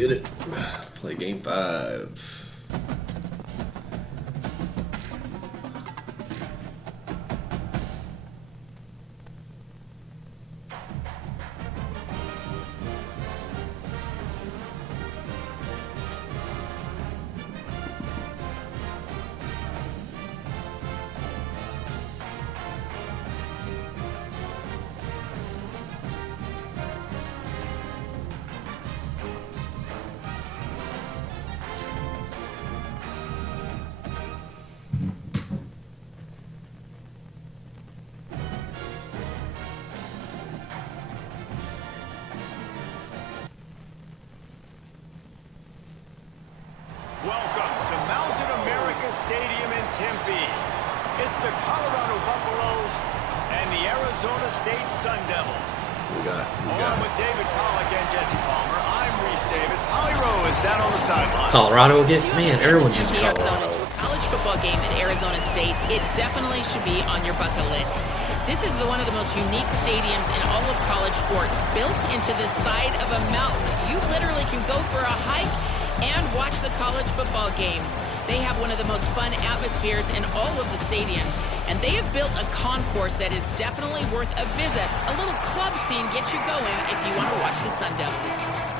get it. Play game 5. Welcome to Mountain America Stadium in Tempe. It's the Colorado Buffaloes and the Arizona State SunDevils. Along with David Pollack and Jesse Palmer, I'm Reese Davis. Holly Rowe is down on the sideline. Colorado again? Man, everyone's just Arizona Colorado. to a college football game at Arizona State. It definitely should be on your bucket list. This is one of the most unique stadiums in all of college sports, built into the side of a mountain. You literally can go for a hike and watch the college football game. They have one of the most fun atmospheres in all of the stadiums, and they have built a concourse that is definitely worth a visit. A little club scene gets you going if you want to watch the SunDevils.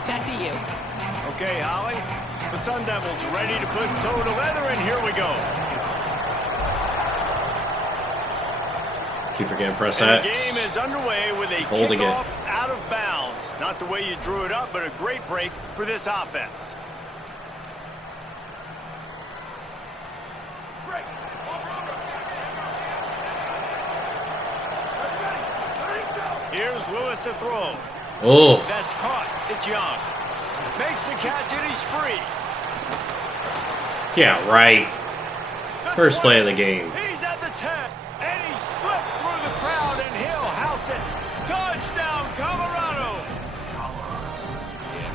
Back to you. Okay, Holly. The SunDevils ready to put toe to leather, and here we go. Keep forgetting press And X. the game is underway with a Holding kickoff it. out of bounds. Not the way you drew it up, but a great break for this offense. Here's Lewis to throw. Oh, That's caught. It's Young. Makes the catch and he's free. yeah, right. The First 20. play of the game. He's at the 10. And he slipped through the crowd and he'll house it. Touchdown, Colorado.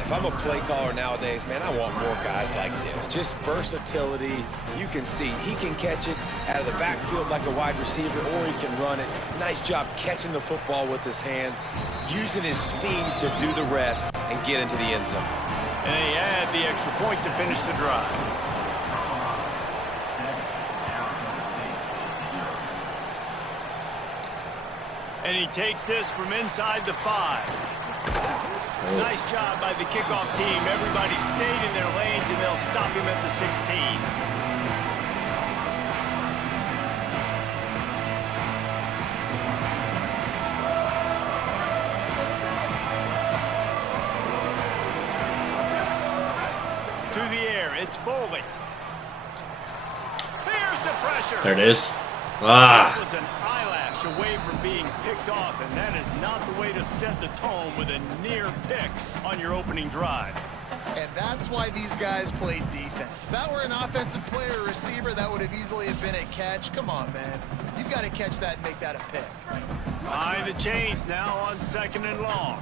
If I'm a play caller nowadays, man, I want more guys like this. Just versatility. You can see he can catch it out of the backfield like a wide receiver, or he can run it. Nice job catching the football with his hands, using his speed to do the rest and get into the end zone. And he had the extra point to finish the drive. And he takes this from inside the 5. Nice job by the kickoff team. Everybody stayed in their lanes, and they'll stop him at the 16. To the air, it's Bowling. Here's the pressure. There it is. That Ah, was an eyelash away from being picked off, and that is not the way to set the tone with a near pick on your opening drive. And that's why these guys played defense. If that were an offensive player or receiver, that would have easily have been a catch. Come on, man. You've got to catch that and make that a pick. Behind the chains now on 2nd and long.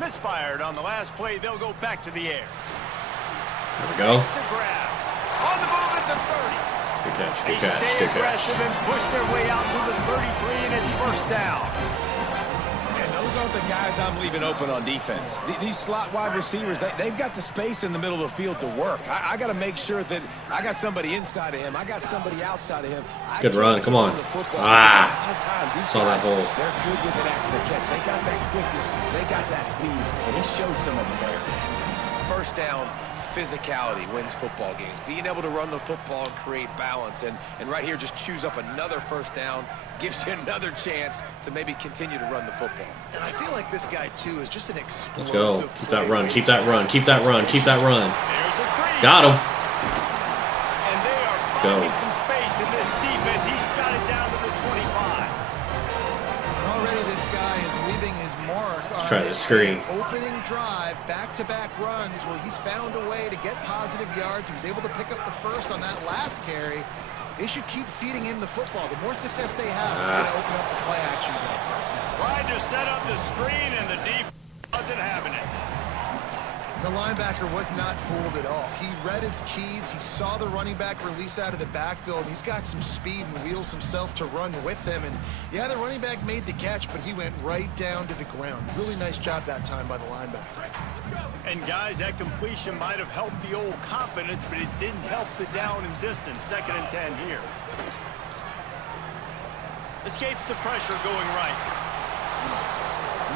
Misfired on the last play. They'll go back to the air. there we go. To grab. On the move at the 30. Good catch, They good catch, stay good catch. aggressive and push their way out to the 33, and it's first down. And those aren't the guys I'm leaving open on defense. These slot wide receivers, they've got the space in the middle of the field to work. I got to make sure that I got somebody inside of him. I got somebody outside of him. Good run, come on. Ah, saw that hole. They're good with it after the catch. They got that quickness. They got that speed, and he showed some of it there. First down, physicality wins football games. Being able to run the football and create balance, and right here just choose up another first down, gives you another chance to maybe continue to run the football. And I feel like this guy, too, is just an Let's explosive go. Keep that run, playmaker. keep that run, keep that run, keep that run. There's a crease. Got him. And they are go. finding some space in this defense. He's got it down to the 25. And already this guy is leaving his mark on try to his screen. opening drive, back-to-back runs where he's found a way to get positive yards. He was able to pick up the first on that last carry. They should keep feeding him the football. The more success they have, it's going to open up the play-action game. Tried to set up the screen, and the defense wasn't having it. The linebacker was not fooled at all. He read his keys. He saw the running back release out of the backfield. He's got some speed and wheels himself to run with him. And yeah, the running back made the catch, but he went right down to the ground. Really nice job that time by the linebacker. And guys, that completion might have helped the old confidence, but it didn't help the down and distance. 2nd and 10 here. Escapes the pressure going right.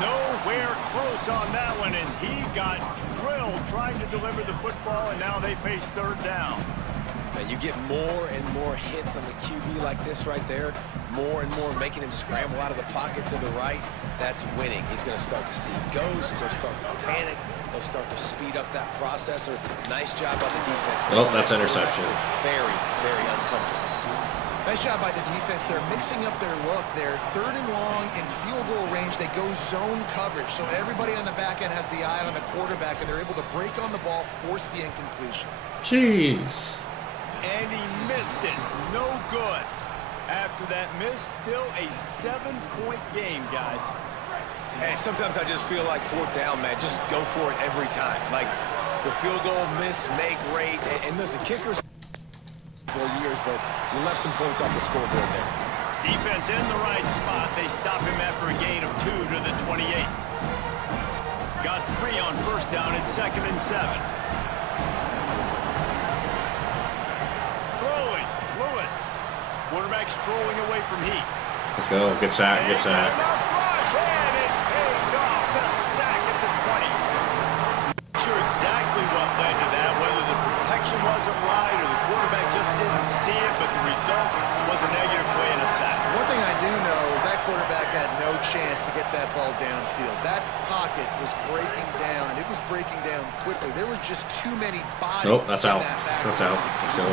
Nowhere close on that one as he got drilled trying to deliver the football, and now they face 3rd down. And you get more and more hits on the QB like this right there. More and more making him scramble out of the pocket to the right. That's winning. He's going to start to see ghosts. He'll start to panic. He'll start to speed up that processor. Nice job by the defense. Oh, that's interception. Very, very uncomfortable. Nice job by the defense. They're mixing up their look. They're 3rd and long in field goal range. They go zone coverage. So everybody on the back end has the eye on the quarterback, and they're able to break on the ball, force the incompletion. Jeez. And he missed it. No good. After that miss, still a 7-point game, guys. And sometimes I just feel like 4th down, man. Just go for it every time. Like the field goal, miss, make, rate. And listen, kickers years, but we left some points off the scoreboard there. Defense in the right spot. They stop him after a gain of 2 to the 28. Got 3 on 1st down and 2nd and 7. Throwing, Lewis. Quarterback strolling away from Heat. Let's go. Good sack. Good sack. And it pays off. The sack at the 20. Not sure exactly what led to that, whether the protection wasn't right or the quarterback just didn't see it, but the result was a negative play and a sack. One thing I do know is that quarterback had no chance to get that ball downfield. That pocket was breaking down, and it was breaking down quickly. There were just too many bodies. Nope, that's out. That's out. Let's go.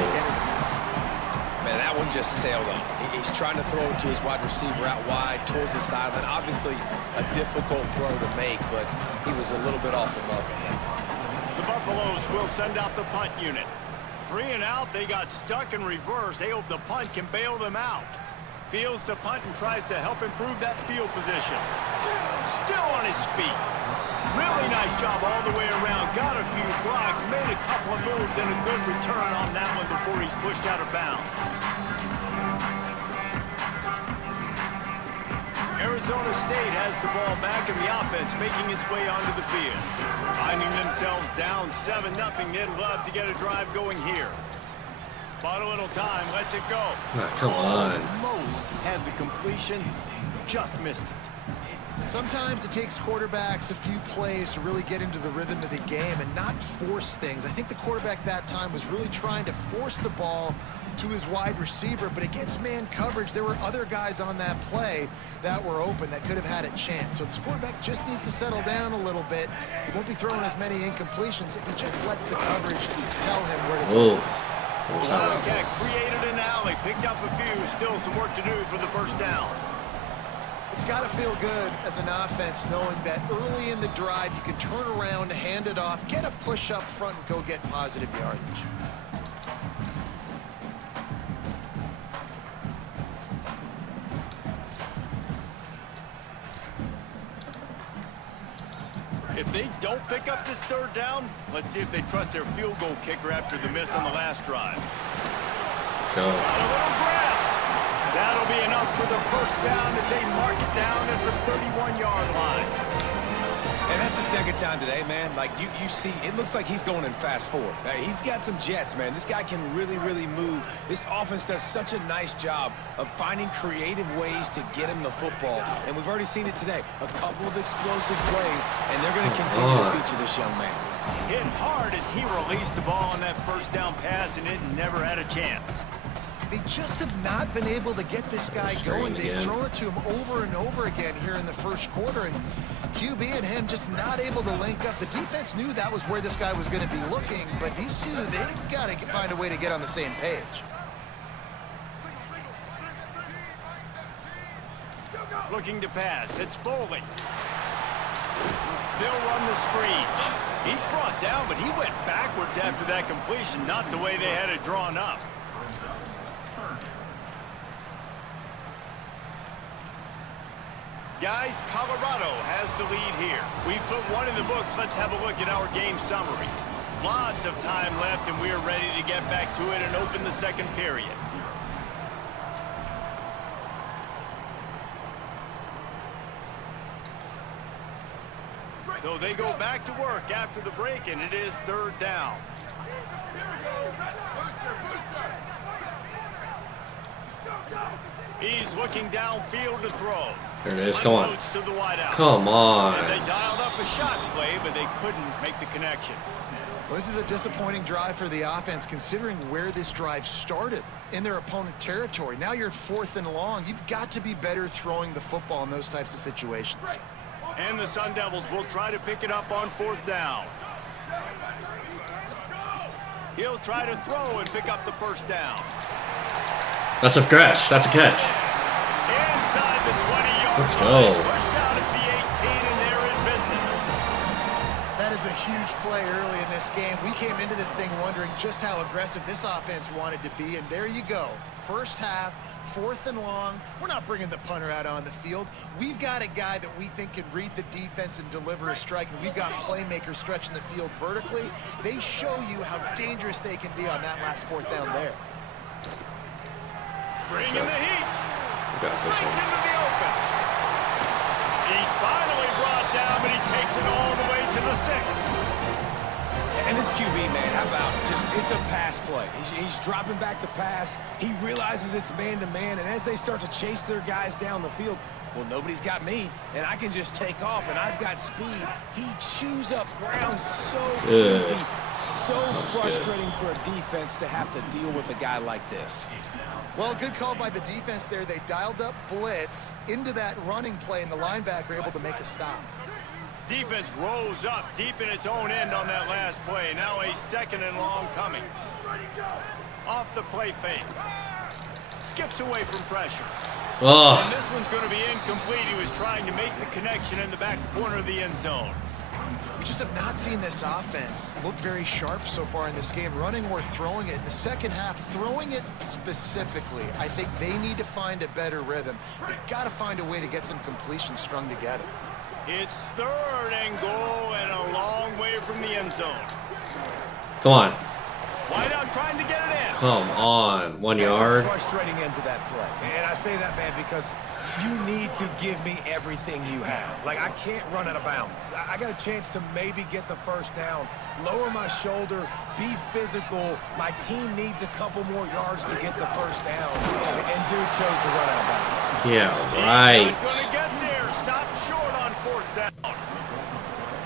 Man, that one just sailed on. He's trying to throw it to his wide receiver out wide towards the sideline. Obviously, a difficult throw to make, but he was a little bit off the mark on that. The Buffaloes will send out the punt unit. 3 and out, they got stuck in reverse. They hope the punt can bail them out. Fields the punt and tries to help improve that field position. Still on his feet. Really nice job all the way around. Got a few blocks, made a couple of moves, and a good return on that one before he's pushed out of bounds. Arizona State has the ball back in the offense, making its way onto the field. Finding themselves down 7-0, they'd love to get a drive going here. Bought a little time, lets it go. Come on. Almost had the completion, just missed it. Sometimes it takes quarterbacks a few plays to really get into the rhythm of the game and not force things. I think the quarterback that time was really trying to force the ball to his wide receiver, but against man coverage, there were other guys on that play that were open that could have had a chance. So this quarterback just needs to settle down a little bit. He won't be throwing as many incompletions if he just lets the coverage tell him where to go. Wildcat created an alley, picked up a few, still some work to do for the 1st down. It's got to feel good as an offense knowing that early in the drive you can turn around, hand it off, get a push up front, and go get positive yardage. If they don't pick up this 3rd down, let's see if they trust their field goal kicker after the miss on the last drive. Let's go. A little grass. That'll be enough for the 1st down as they mark it down at the 31-yard line. And that's the 2nd time today, man. Like, you see, it looks like he's going in fast forward. He's got some jets, man. This guy can really, really move. This offense does such a nice job of finding creative ways to get him the football. And we've already seen it today. A couple of explosive plays, and they're going to continue to feature this young man. Hit hard as he released the ball on that 1st down pass, and it never had a chance. They just have not been able to get this guy going. They've thrown it to him over and over again here in the 1st quarter, and QB and him just not able to link up. The defense knew that was where this guy was going to be looking, but these two, they've got to find a way to get on the same page. Looking to pass, it's Boley. They'll run the screen. He's brought down, but he went backwards after that completion, not the way they had it drawn up. Guys, Colorado has the lead here. We've put one in the books. Let's have a look at our game summary. Lots of time left, and we are ready to get back to it and open the second period. So they go back to work after the break, and it is third down. He's looking downfield to throw. There it is. Come on. To the wideout. Come on. And they dialed up a shot play, but they couldn't make the connection. Well, this is a disappointing drive for the offense, considering where this drive started in their opponent territory. Now you're at 4th and long. You've got to be better throwing the football in those types of situations. And the SunDevils will try to pick it up on 4th down. He'll try to throw and pick up the first down. That's a catch. That's a catch. Inside the 20-yard Let's line. go. Pushed out at the 18, and they're in business. That is a huge play early in this game. We came into this thing wondering just how aggressive this offense wanted to be, and there you go. First half, 4th and long. We're not bringing the punter out on the field. We've got a guy that we think can read the defense and deliver a strike, and we've got playmakers stretching the field vertically. They show you how dangerous they can be on that last 4th down there. Bringing the heat. We got this Breaks one. into the open. He's finally brought down, but he takes it all the way to the 6. And this QB, man, how about just, it's a pass play. He's dropping back to pass. He realizes it's man-to-man, and as they start to chase their guys down the field, well, nobody's got me, and I can just take off, and I've got speed. He chews up ground so easy, so frustrating for a defense to have to deal with a guy like this. Well, good call by the defense there. They dialed up blitz into that running play, and the linebacker able to make a stop. Defense rose up deep in its own end on that last play. Now a 2nd and long coming. Off the play fake. Skips away from pressure. Oh. And this one's going to be incomplete. He was trying to make the connection in the back corner of the end zone. We just have not seen this offense look very sharp so far in this game, running or throwing it. In the second half, throwing it specifically, I think they need to find a better rhythm. They've got to find a way to get some completions strung together. It's 3rd and goal and a long way from the end zone. Come on. Wide out trying to get it in. Come on. 1 That's yard. a frustrating end to that play. And I say that, man, because you need to give me everything you have. Like, I can't run out of bounds. I got a chance to maybe get the first down, lower my shoulder, be physical. My team needs a couple more yards to get the first down. And dude chose to run out of bounds. Yeah, He's right. not going to get there. Stop short on 4th down.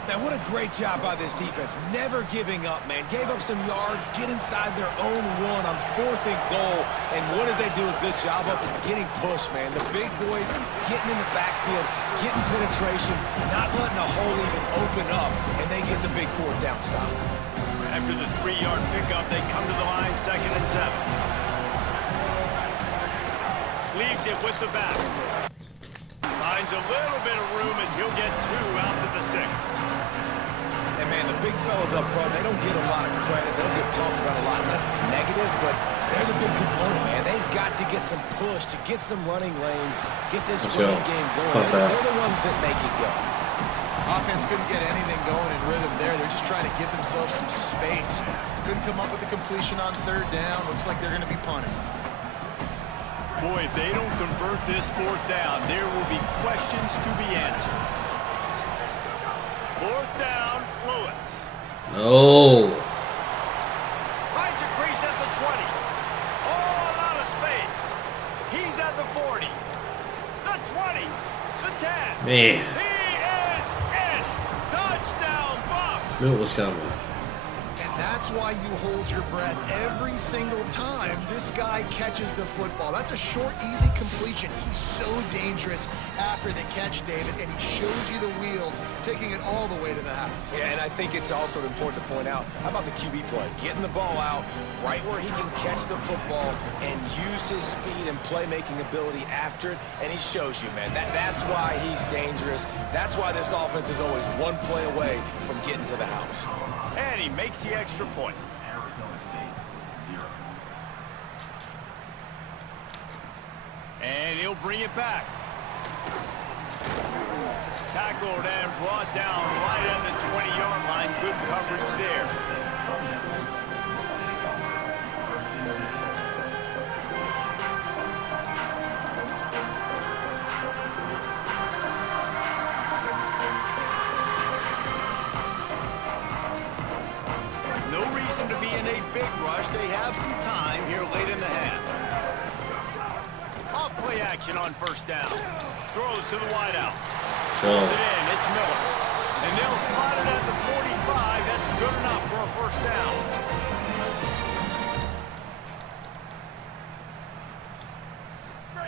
Now, what a great job by this defense. Never giving up, man. Gave up some yards, get inside their own 1 on 4th and goal. And what did they do a good job of? Getting pushed, man. The big boys getting in the backfield, getting penetration, not letting a hole even open up, and they get the big 4th down stop. After the 3-yard pickup, they come to the line 2nd and 7. Leaves it with the back. Finds a little bit of room as he'll get 2 out to the 6. And, man, the big fellas up front, they don't get a lot of credit. They don't get talked about a lot unless it's negative, but they're the big component, man. They've got to get some push, to get some running lanes, get this running game going. They're the ones that make it go. Offense couldn't get anything going in rhythm there. They're just trying to give themselves some space. Couldn't come up with a completion on 3rd down. Looks like they're going to be punting. Boy, if they don't convert this 4th down, there will be questions to be answered. 4th down, Lewis. No. Finds a crease at the 20. Oh, a lot of space. He's at the 40. The 20. The 10. Man. He is in. Touchdown, Bucks. Knew it was coming. And that's why you hold your breath every single time this guy catches the football. That's a short, easy completion. He's so dangerous after the catch, David, and he shows you the wheels, taking it all the way to the house. Yeah, and I think it's also important to point out, how about the QB play? Getting the ball out right where he can catch the football and use his speed and playmaking ability after it, and he shows you, man. That's why he's dangerous. That's why this offense is always 1 play away from getting to the house. And he makes the extra point. And he'll bring it back. Tackled and brought down right on the 20-yard line. Good coverage there. No reason to be in a big rush. They have some time here late in the half. Off play action on first down. Throws to the wideout. Pulls it in. It's Miller. And they'll spot it at the 45. That's good enough for a first down.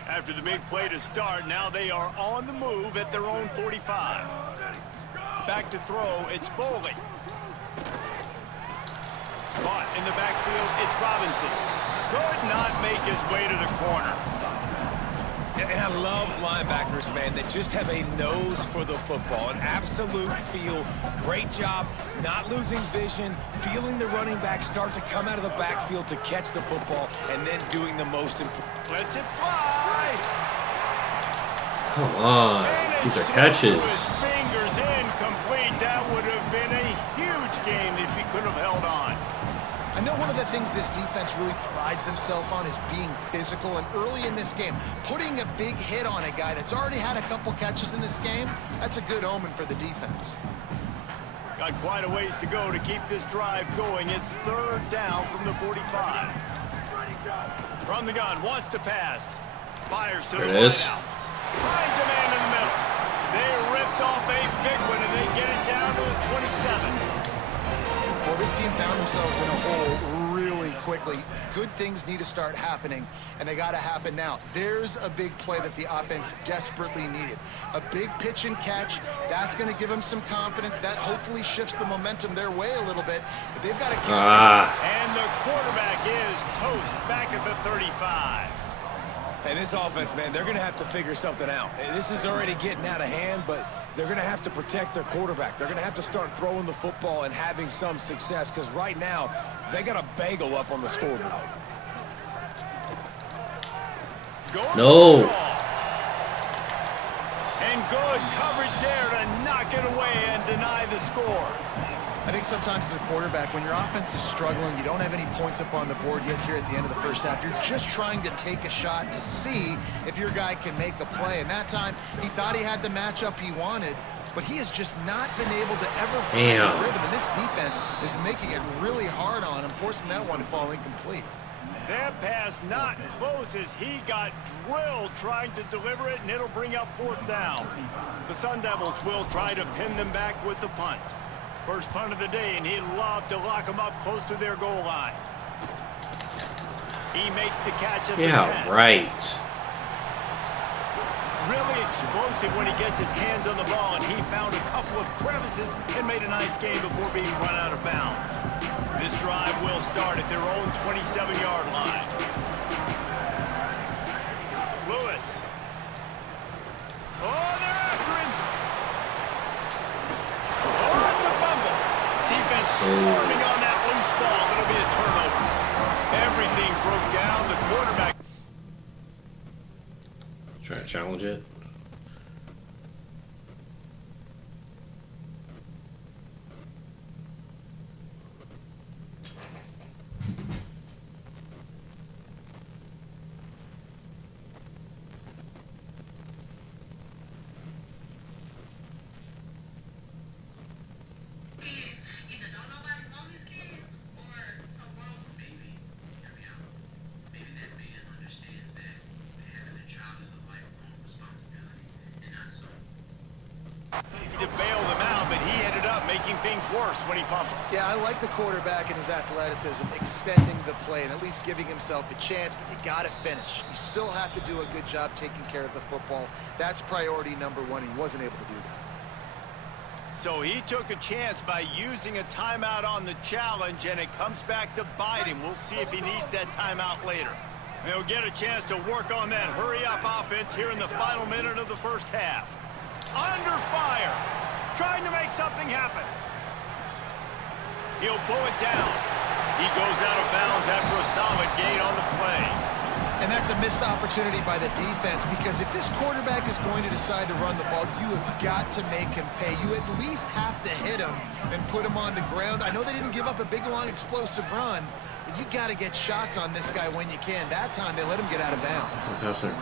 After the big play to start, now they are on the move at their own 45. Back to throw. It's Bowling. Caught in the backfield, it's Robinson. Could not make his way to the corner. And I love linebackers, man, that just have a nose for the football, an absolute feel. Great job not losing vision, feeling the running back start to come out of the backfield to catch the football, and then doing the most important. Lets it fly. Come on. These are catches. His fingers incomplete. That would have been a huge game if he could have held on. I know one of the things this defense really prides themselves on is being physical, and early in this game, putting a big hit on a guy that's already had a couple catches in this game, that's a good omen for the defense. Got quite a ways to go to keep this drive going. It's third down from the 45. From the gun, wants to pass. Fires to the wideout. Finds a man in the middle. They ripped off a big one, and they get it down to the 27. Well, this team found themselves in a hole really quickly. Good things need to start happening, and they got to happen now. There's a big play that the offense desperately needed. A big pitch and catch. That's going to give them some confidence. That hopefully shifts the momentum their way a little bit. But they've got to keep And the quarterback is toast back at the 35. And this offense, man, they're going to have to figure something out. This is already getting out of hand, but they're going to have to protect their quarterback. They're going to have to start throwing the football and having some success, because right now, they got a bagel up on the scoreboard. No. And good coverage there to knock it away and deny the score. I think sometimes as a quarterback, when your offense is struggling, you don't have any points up on the board yet here at the end of the first half. You're just trying to take a shot to see if your guy can make a play. And that time, he thought he had the matchup he wanted, but he has just not been able to ever find a rhythm. And this defense is making it really hard on him, forcing that one to fall incomplete. That pass not close as he got drilled trying to deliver it, and it'll bring up fourth down. The SunDevils will try to pin them back with the punt. First punt of the day, and he'd love to lock them up close to their goal line. He makes the catch at the 10. Yeah, right. Really explosive when he gets his hands on the ball, and he found a couple of crevices and made a nice game before being run out of bounds. This drive will start at their own 27-yard line. Lewis. Oh, they're after him. Oh, it's a fumble. Defense swarming on that loose ball. It'll be a turnover. Everything broke down. The quarterback. Try to challenge it. To bail them out, but he ended up making things worse when he fumbled. Yeah, I like the quarterback and his athleticism, extending the play and at least giving himself a chance, but you got to finish. You still have to do a good job taking care of the football. That's priority number one. He wasn't able to do that. So he took a chance by using a timeout on the challenge, and it comes back to bite him. We'll see if he needs that timeout later. They'll get a chance to work on that hurry-up offense here in the final minute of the first half. Under fire, trying to make something happen. He'll pull it down. He goes out of bounds after a solid gain on the play. And that's a missed opportunity by the defense, because if this quarterback is going to decide to run the ball, you have got to make him pay. You at least have to hit him and put him on the ground. I know they didn't give up a big, long, explosive run, but you got to get shots on this guy when you can. That time, they let him get out of bounds.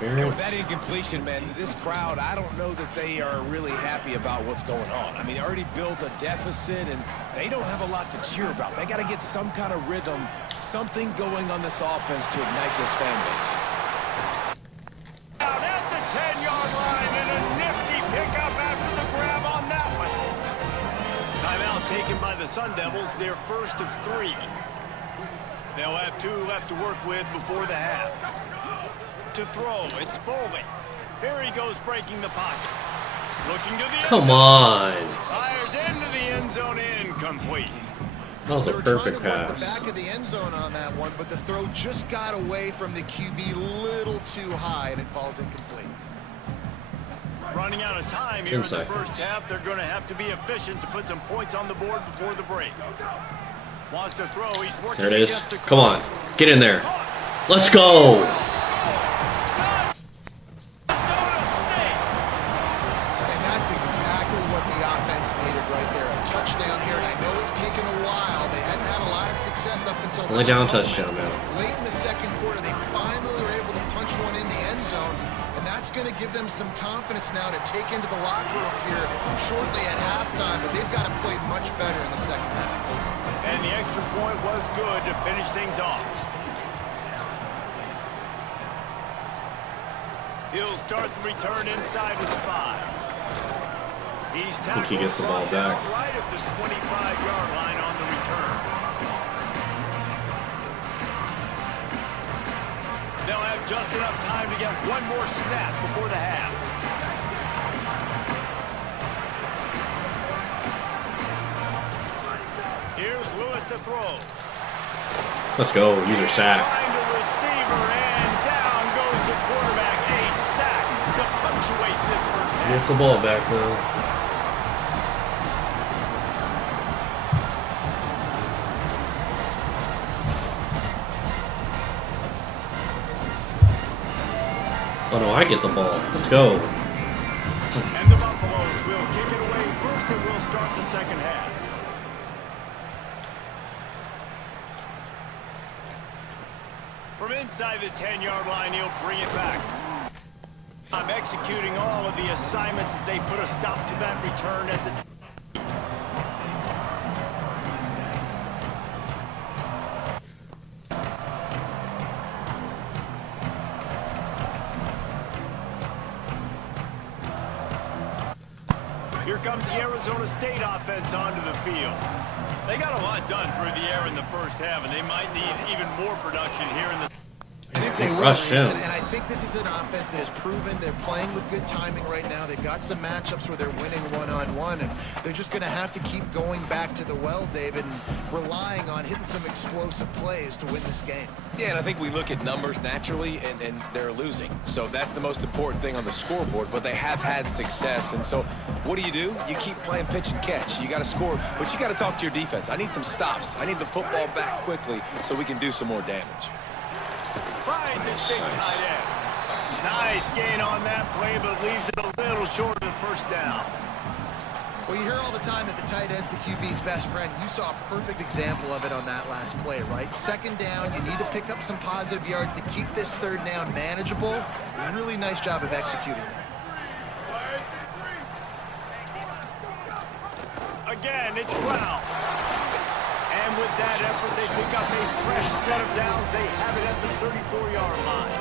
And with that incompletion, man, this crowd, I don't know that they are really happy about what's going on. I mean, they already built a deficit, and they don't have a lot to cheer about. They got to get some kind of rhythm, something going on this offense to ignite this fan base. Out at the 10-yard line, and a nifty pickup after the grab on that one. Timeout taken by the Sun Devils, their first of 3. They'll have 2 left to work with before the half. To throw, it's Bowling. Here he goes, breaking the pocket. Looking to the end zone. Come on. Fires into the end zone, incomplete. That was a perfect They were trying to work pass. the back of the end zone on that one, but the throw just got away from the QB a little too high, and it falls incomplete. Running out of time here in the first half. They're going to have to be efficient to put some points on the board before the break. Wants to throw. He's working. There it is. Come on. Get in there. Let's go. And that's exactly what the offense needed right there. A touchdown here, and I know it's taken a while. They hadn't had a lot of success up until Only down touchdown now. Late in the second quarter, they finally were able to punch one in the end zone, and that's going to give them some confidence now to take into the locker room here shortly at halftime, but they've got to play much better in the second half. And the extra point was good to finish things off. He'll start the return inside his 5. He's I think he gets the ball back. right at the 25-yard line on the return. They'll have just enough time to get one more snap before the half. Here's Lewis to throw. Let's go. Use your sack. Find a receiver, and down goes the quarterback. A sack to punctuate this first half. Gets the ball back though. Oh no, I get the ball. Let's go. And the Buffaloes will kick it away first, and we'll start the second half. From inside the 10-yard line, he'll bring it back. I'm executing all of the assignments as they put a stop to that return at the... Here comes the Arizona State offense onto the field. They got a lot done through the air in the first half, and they might need even more production here in the... I think they rushed him. And I think this is an offense that has proven they're playing with good timing right now. They've got some matchups where they're winning one-on-one, and they're just going to have to keep going back to the well, David, and relying on hitting some explosive plays to win this game. Yeah, and I think we look at numbers naturally, and they're losing. So that's the most important thing on the scoreboard, but they have had success. And so what do? You keep playing pitch and catch. You got to score, but you got to talk to your defense. I need some stops. I need the football back quickly so we can do some more damage. Finds his big tight end. Nice gain on that play, but leaves it a little short of the first down. Well, you hear all the time that the tight end's the QB's best friend. You saw a perfect example of it on that last play, right? Second down, you need to pick up some positive yards to keep this third down manageable. Really nice job of executing that. Again, it's Brown. And with that effort, they pick up a fresh set of downs. They have it at the 34-yard line.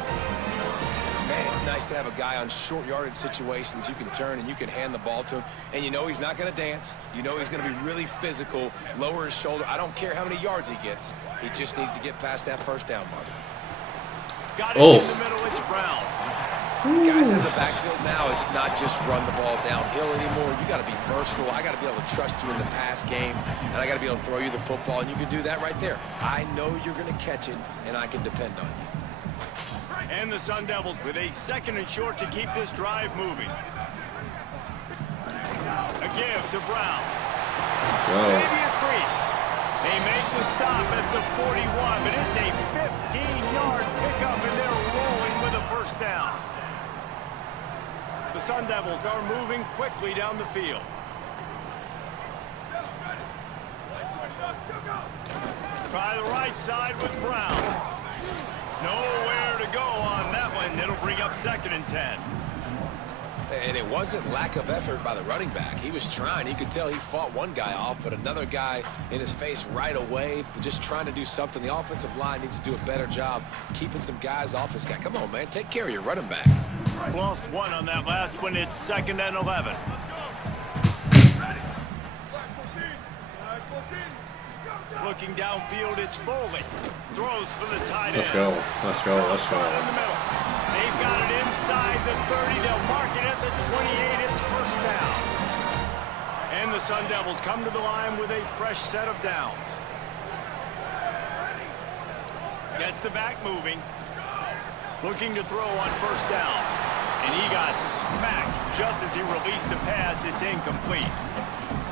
Man, it's nice to have a guy on short yardage situations. You can turn and you can hand the ball to him. And you know he's not going to dance. You know he's going to be really physical, lower his shoulder. I don't care how many yards he gets. He just needs to get past that first down mark. Got it in the middle, it's Brown. Guys in the backfield now, it's not just run the ball downhill anymore. You got to be versatile. I got to be able to trust you in the pass game, and I got to be able to throw you the football, and you can do that right there. I know you're going to catch it, and I can depend on you. And the Sun Devils with a second and short to keep this drive moving. A give to Brown. Maybe a crease. They make the stop at the 41, but it's a 15-yard pickup, and they're rolling. first down. The SunDevils are moving quickly down the field. Try the right side with Brown. Nowhere to go on that one. It'll bring up 2nd and 10. And it wasn't lack of effort by the running back. He was trying. You could tell he fought one guy off, but another guy in his face right away, just trying to do something. The offensive line needs to do a better job keeping some guys off this guy. Come on, man. Take care of your running back. Lost one on that last one. It's 2nd and 11. Looking downfield, it's Bowling. Throws for the tight end. Let's go. Let's go. Let's go. They've got it inside the 30. They'll mark it at the 28. It's first down. And the SunDevils come to the line with a fresh set of downs. Gets the back moving. Looking to throw on first down. And he got smacked just as he released the pass. It's incomplete.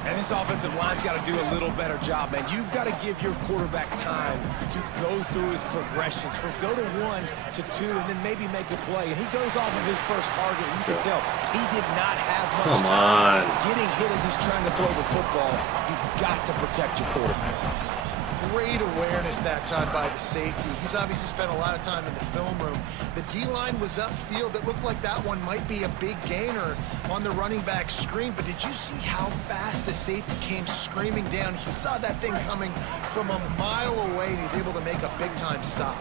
And this offensive line's got to do a little better job, man. You've got to give your quarterback time to go through his progressions. From go to 1 to 2, and then maybe make a play. And he goes off of his first target, and you can tell he did not have much time getting hit as he's trying to throw the football. You've got to protect your quarterback. Great awareness that time by the safety. He's obviously spent a lot of time in the film room. The D-line was upfield. It looked like that one might be a big gainer on the running back screen, but did you see how fast the safety came screaming down? He saw that thing coming from a mile away, and he's able to make a big-time stop.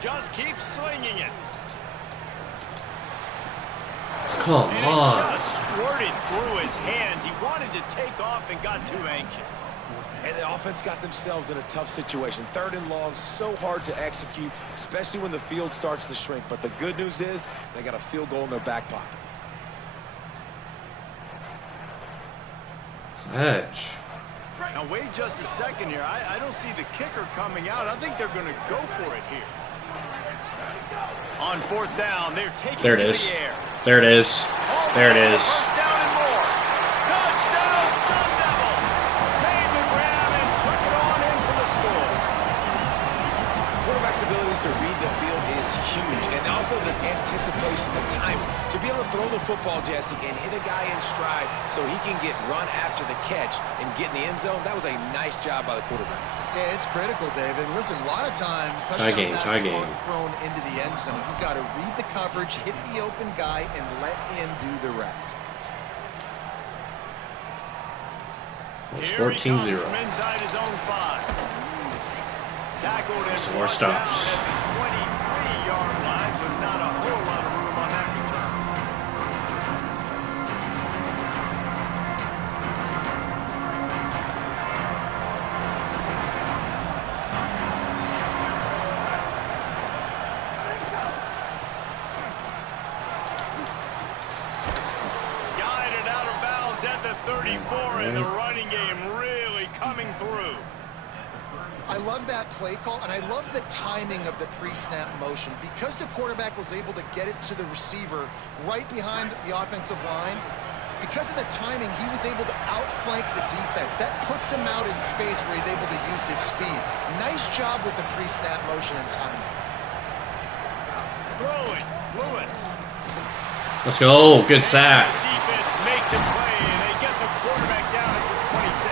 Just keep slinging it. Come and on. It just squirted through his hands. He wanted to take off and got too anxious. And the offense got themselves in a tough situation. 3rd and long, so hard to execute, especially when the field starts to shrink. But the good news is they got a field goal in their back pocket. Edge. Now wait just a second here. I don't see the kicker coming out. I think they're going to go for it here. On 4th down, they're taking There it to is. the air. There it is. There it is. First down and more. Touchdown, SunDevils. Made the grab and took it on in for the score. Quarterback's abilities to read the field is huge, and also the anticipation, the timing. To be able to throw the football, Jesse, and hit a guy in stride so he can get run after the catch and get in the end zone, that was a nice job by the quarterback. Yeah, it's critical, David. Listen, a lot of times Tie game. aren't thrown into the end zone. You've got to read the coverage, hit the open guy, and let him do the rest. It's Here 14-0. he comes from inside his own 5. Tackled and Some more stops. down at the 23-yard line, so not a whole lot of room on that return. Guided out of bounds at the 34, and the running game really coming through. I love that play call, and I love the timing of the pre-snap motion. Because the quarterback was able to get it to the receiver right behind the offensive line, because of the timing, he was able to outflank the defense. That puts him out in space where he's able to use his speed. Nice job with the pre-snap motion and timing. Throwing, Lewis. Let's go. Good sack. The defense makes a play, and they get the quarterback down at the 26.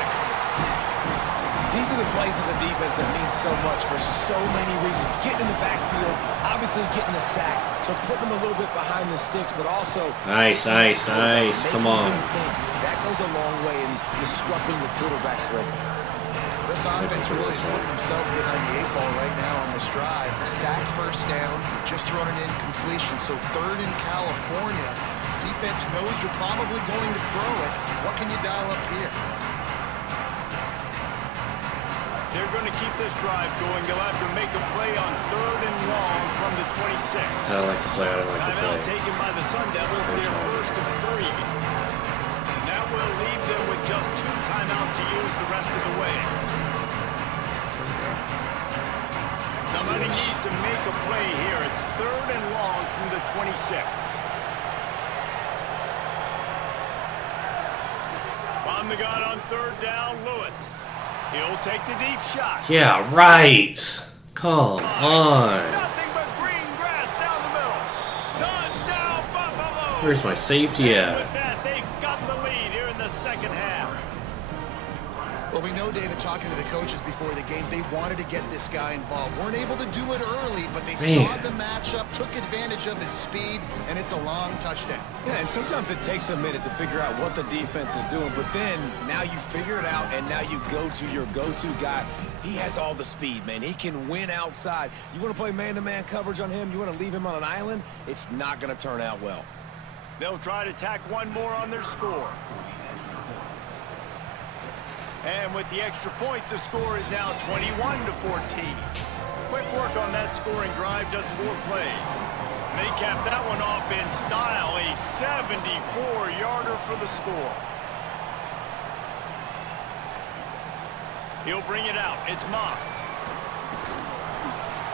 These are the plays as a defense that mean so much for so many reasons. Getting in the backfield, obviously getting the sack, so putting them a little bit behind the sticks, but also... Nice. Come on. That goes a long way in disrupting the quarterback's rhythm. This offense really is putting themselves behind the 8 ball right now on this drive. Sacked first down, just thrown an incompletion, so 3rd in California. Defense knows you're probably going to throw it. What can you dial up here? They're going to keep this drive going. They'll have to make a play on 3rd and long from the 26. I don't like to play. Timeout taken by the SunDevils, their first of 3. And that will leave them with just 2 timeouts to use the rest of the way. Somebody needs to make a play here. It's 3rd and long from the 26. On the gun on 3rd down, Lewis. He'll take the deep shot. Yeah, right. Come on. Nothing but green grass down the middle. Touchdown, Buffalo. Where's my safety And at? with that, they've got the lead here in the second half. Well, we know, David, talking to the coaches before the game, they wanted to get this guy involved. Weren't able to do it early, but they saw the matchup, took advantage of his speed, and it's a long touchdown. Yeah, and sometimes it takes a minute to figure out what the defense is doing, but then now you figure it out, and now you go to your go-to guy. He has all the speed, man. He can win outside. You want to play man-to-man coverage on him? You want to leave him on an island? It's not going to turn out well. They'll try to tack one more on their score. And with the extra point, the score is now 21-14. Quick work on that scoring drive, just 4 plays. They capped that one off in style, a 74-yarder for the score. He'll bring it out. It's Moss.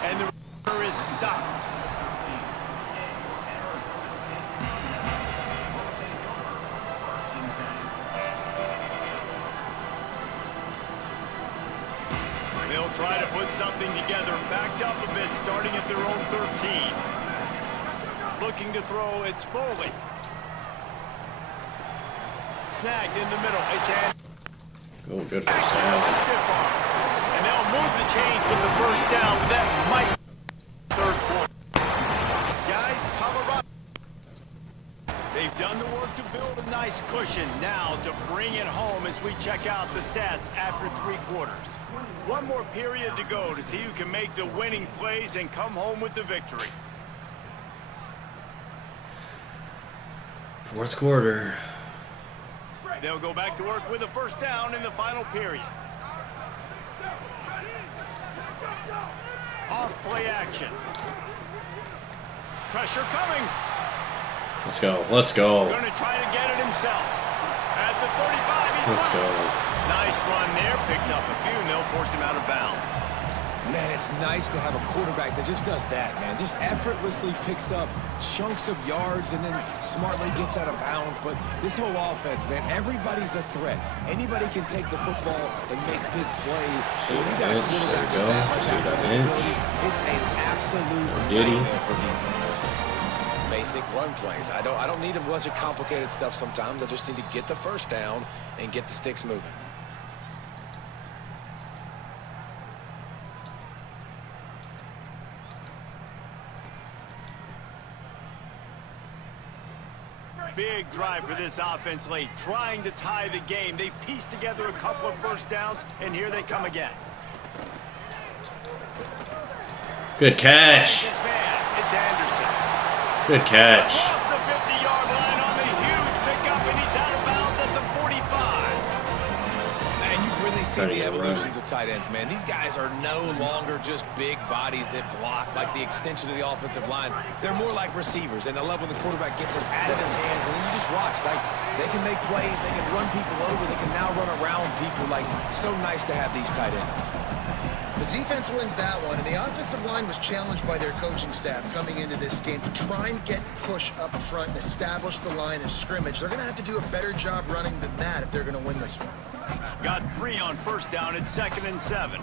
And the runner is stopped. They'll try to put something together, backed up a bit, starting at their own 13. Looking to throw, it's Boley. Snagged in the middle. It's Anderson. Oh, good for A Sam. stiff arm. And they'll move the chains with the first down. That might be third quarter. Guys, Colorado. They've done the work to build a nice cushion. Now to bring it home as we check out the stats after 3 quarters. One more period to go to see who can make the winning plays and come home with the victory. Fourth quarter. They'll go back to work with a first down in the final period. Off play action. Pressure coming. Let's go. Let's go. Going to try to get it himself. At the 35, he's Let's go. loose. Nice run there. Picks up a few, and they'll force him out of bounds. Man, it's nice to have a quarterback that just does that, man. Just effortlessly picks up chunks of yards and then smartly gets out of bounds. But this whole offense, man, everybody's a threat. Anybody can take the football and make big plays. See that inch, there you go. See that inch. It's an absolute Diddy. nightmare for defenses. Basic run plays. I don't need a bunch of complicated stuff sometimes. I just need to get the first down and get the sticks moving. Big drive for this offense late, trying to tie the game. They've pieced together a couple of first downs, and here they come again. Good catch. This man, it's Anderson. Good catch. Across the 50-yard line on the huge pickup, and he's out of bounds at the 45. Man, you've really seen Ready the to evolutions run. of tight ends, man. These guys are no longer just big bodies that block like the extension of the offensive line. They're more like receivers, and I love when the quarterback gets it out of his hands, and then you just watch. Like, they can make plays, they can run people over, they can now run around people. Like, so nice to have these tight ends. The defense wins that one, and the offensive line was challenged by their coaching staff coming into this game to try and get push up front and establish the line of scrimmage. They're going to have to do a better job running than that if they're going to win this one. Got 3 on first down. It's 2nd and 7.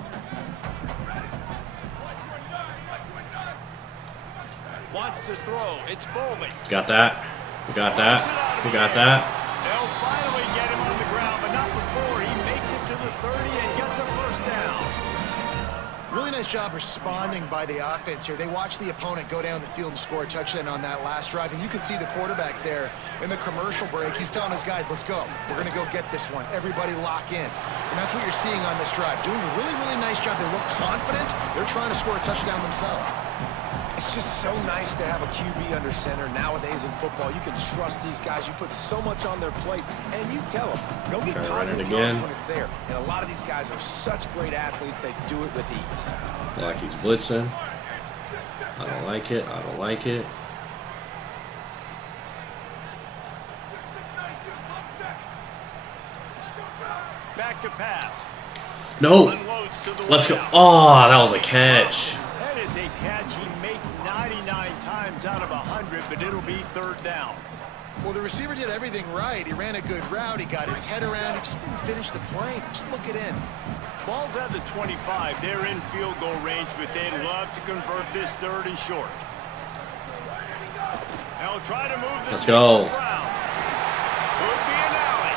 Wants to throw. It's Boley. Got that. We got that. We got that. They'll finally get him on the ground, but not before he makes it to the 30 and gets a first down. Really nice job responding by the offense here. They watched the opponent go down the field and score a touchdown on that last drive, and you can see the quarterback there in the commercial break. He's telling his guys, let's go. We're going to go get this one. Everybody lock in. And that's what you're seeing on this drive. Doing a really, really nice job. They look confident. They're trying to score a touchdown themselves. It's just so nice to have a QB under center. Nowadays in football, you can trust these guys. You put so much on their plate, and you tell them, go get Try to run it positive yards again. when it's there. And a lot of these guys are such great athletes, they do it with ease. Blackie's blitzing. I don't like it. I don't like it. Back to pass. No. Unloads to the Let's go. way out. Oh, that was a catch. That is a catch he makes 99 times out of 100, but it'll be 3rd down. Well, the receiver did everything right. He ran a good route. He got his head around. He just didn't finish the play. Just look it in. Ball's at the 25. They're in field goal range, but they'd love to convert this 3rd and short. They'll try to move this. Let's go. Could be an alley.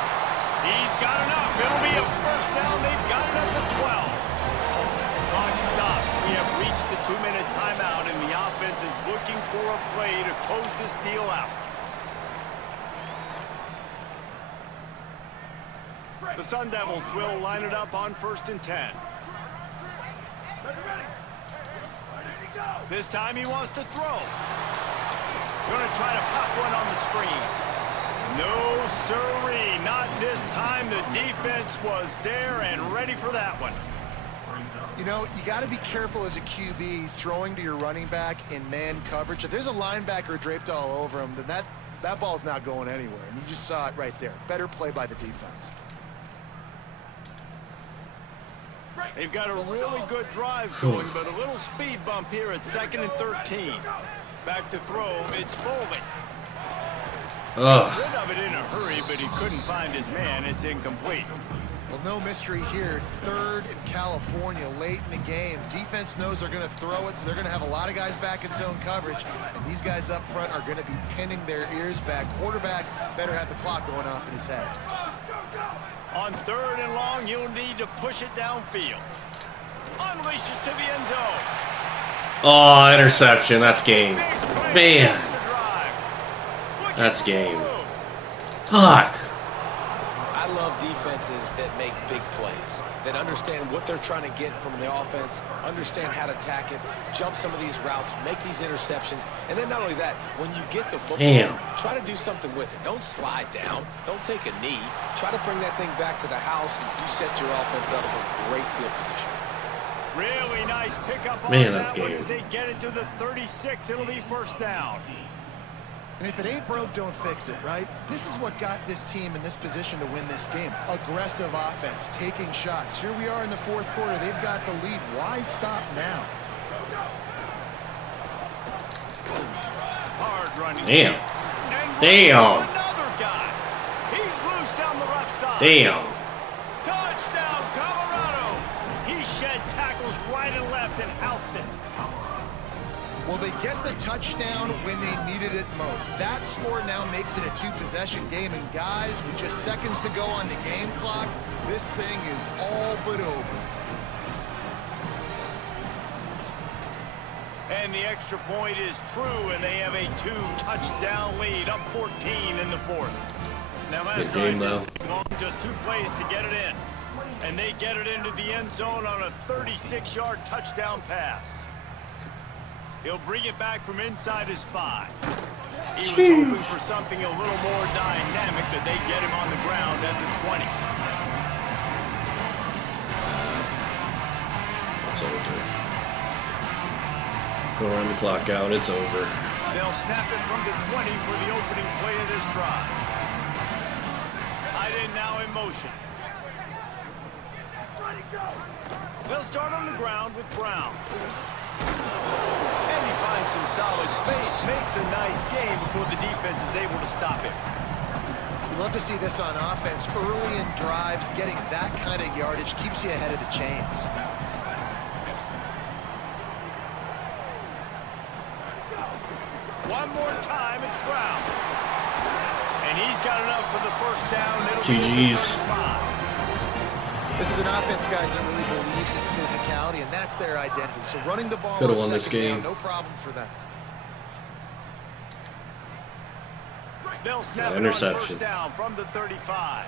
He's got enough. It'll be a first down. They've got it up to 12. Clock stops. We have reached the 2-minute timeout, and the offense is looking for a play to close this deal out. The SunDevils will line it up on 1st and 10. This time he wants to throw. Going to try to pop one on the screen. No, sirree. Not this time. The defense was there and ready for that one. You know, you got to be careful as a QB throwing to your running back in man coverage. If there's a linebacker draped all over him, then that ball's not going anywhere. And you just saw it right there. Better play by the defense. They've got a really good drive going, but a little speed bump here at 2nd and 13. Back to throw, it's Bowling. Rid of it in a hurry, but he couldn't find his man. It's incomplete. Well, no mystery here. 3rd in California, late in the game. Defense knows they're going to throw it, so they're going to have a lot of guys back in zone coverage. And these guys up front are going to be pinning their ears back. Quarterback better have the clock going off in his head. On 3rd and long, you'll need to push it downfield. Unleashes to the end zone. Oh, interception. That's game. Man. That's game. Fuck. I love defenses that make big plays, that understand what they're trying to get from the offense, understand how to attack it, jump some of these routes, make these interceptions, and then not only that, when you get the football, try to do something with it. Don't slide down. Don't take a knee. Try to bring that thing back to the house. You set your offense up for great field position. Really nice pickup on that's that one game. as they get it to the 36. It'll be first down. And if it ain't broke, don't fix it, right? This is what got this team in this position to win this game. Aggressive offense, taking shots. Here we are in the 4th quarter. They've got the lead. Why stop now? Hard running. Damn. And Damn. another guy. He's loose down the left side. Damn. Touchdown, Colorado. He shed tackles right and left and housed it. Well, they get the touchdown when they needed it most. That score now makes it a 2-possession game. And guys, with just seconds to go on the game clock, this thing is all but over. And the extra point is true, and they have a 2-touchdown lead, up 14 in the 4th. Now last game, drive, just 2 plays to get it in. And they get it into the end zone on a 36-yard touchdown pass. He'll bring it back from inside his 5. He was hoping for something a little more dynamic, but they get him on the ground at the 20. It's over. Go run the clock out. It's over. They'll snap it from the 20 for the opening play of this drive. Tight end now in motion. They'll start on the ground with Brown. And he finds some solid space, makes a nice game before the defense is able to stop him. We love to see this on offense. Early in drives, getting that kind of yardage keeps you ahead of the chains. One more time, it's Brown. And he's got enough for the first down. GG's. This is an offense, guys, that really believes in physicality, and that's their identity. So running the ball Could have on won this second game. down, no problem for them. They'll snap it on Interception. first down from the 35.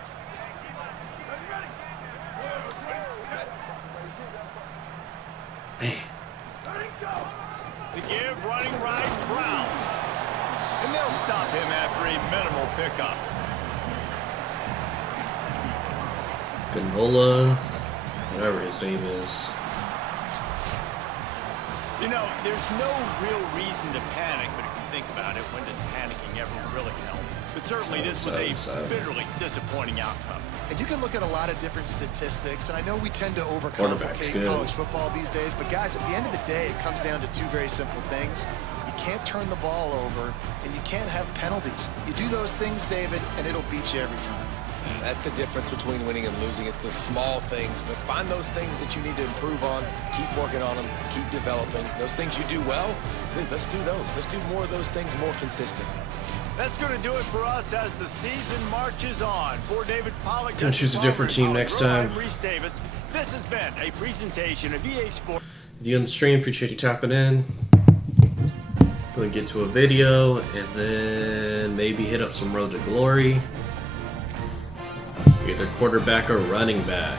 Man. The give, running right, Brown. And they'll stop him after a minimal pickup. Ganola, whatever his name is. You know, there's no real reason to panic, but if you think about it, when does panicking ever really help? But certainly this was a bitterly disappointing outcome. And you can look at a lot of different statistics, and I know we tend to overcomplicate college football these days, but guys, at the end of the day, it comes down to 2 very simple things. You can't turn the ball over, and you can't have penalties. You do those things, David, and it'll beat you every time. That's the difference between winning and losing. It's the small things, but find those things that you need to improve on. Keep working on them. Keep developing. Those things you do well, let's do those. Let's do more of those things more consistent. That's going to do it for us as the season marches on. For David Pollock, Gonna choose a different team next time. Davis, this has been a presentation of EA Sports. You on the stream, appreciate you tapping in. Gonna get to a video and then maybe hit up some Road to Glory. Either quarterback or running back.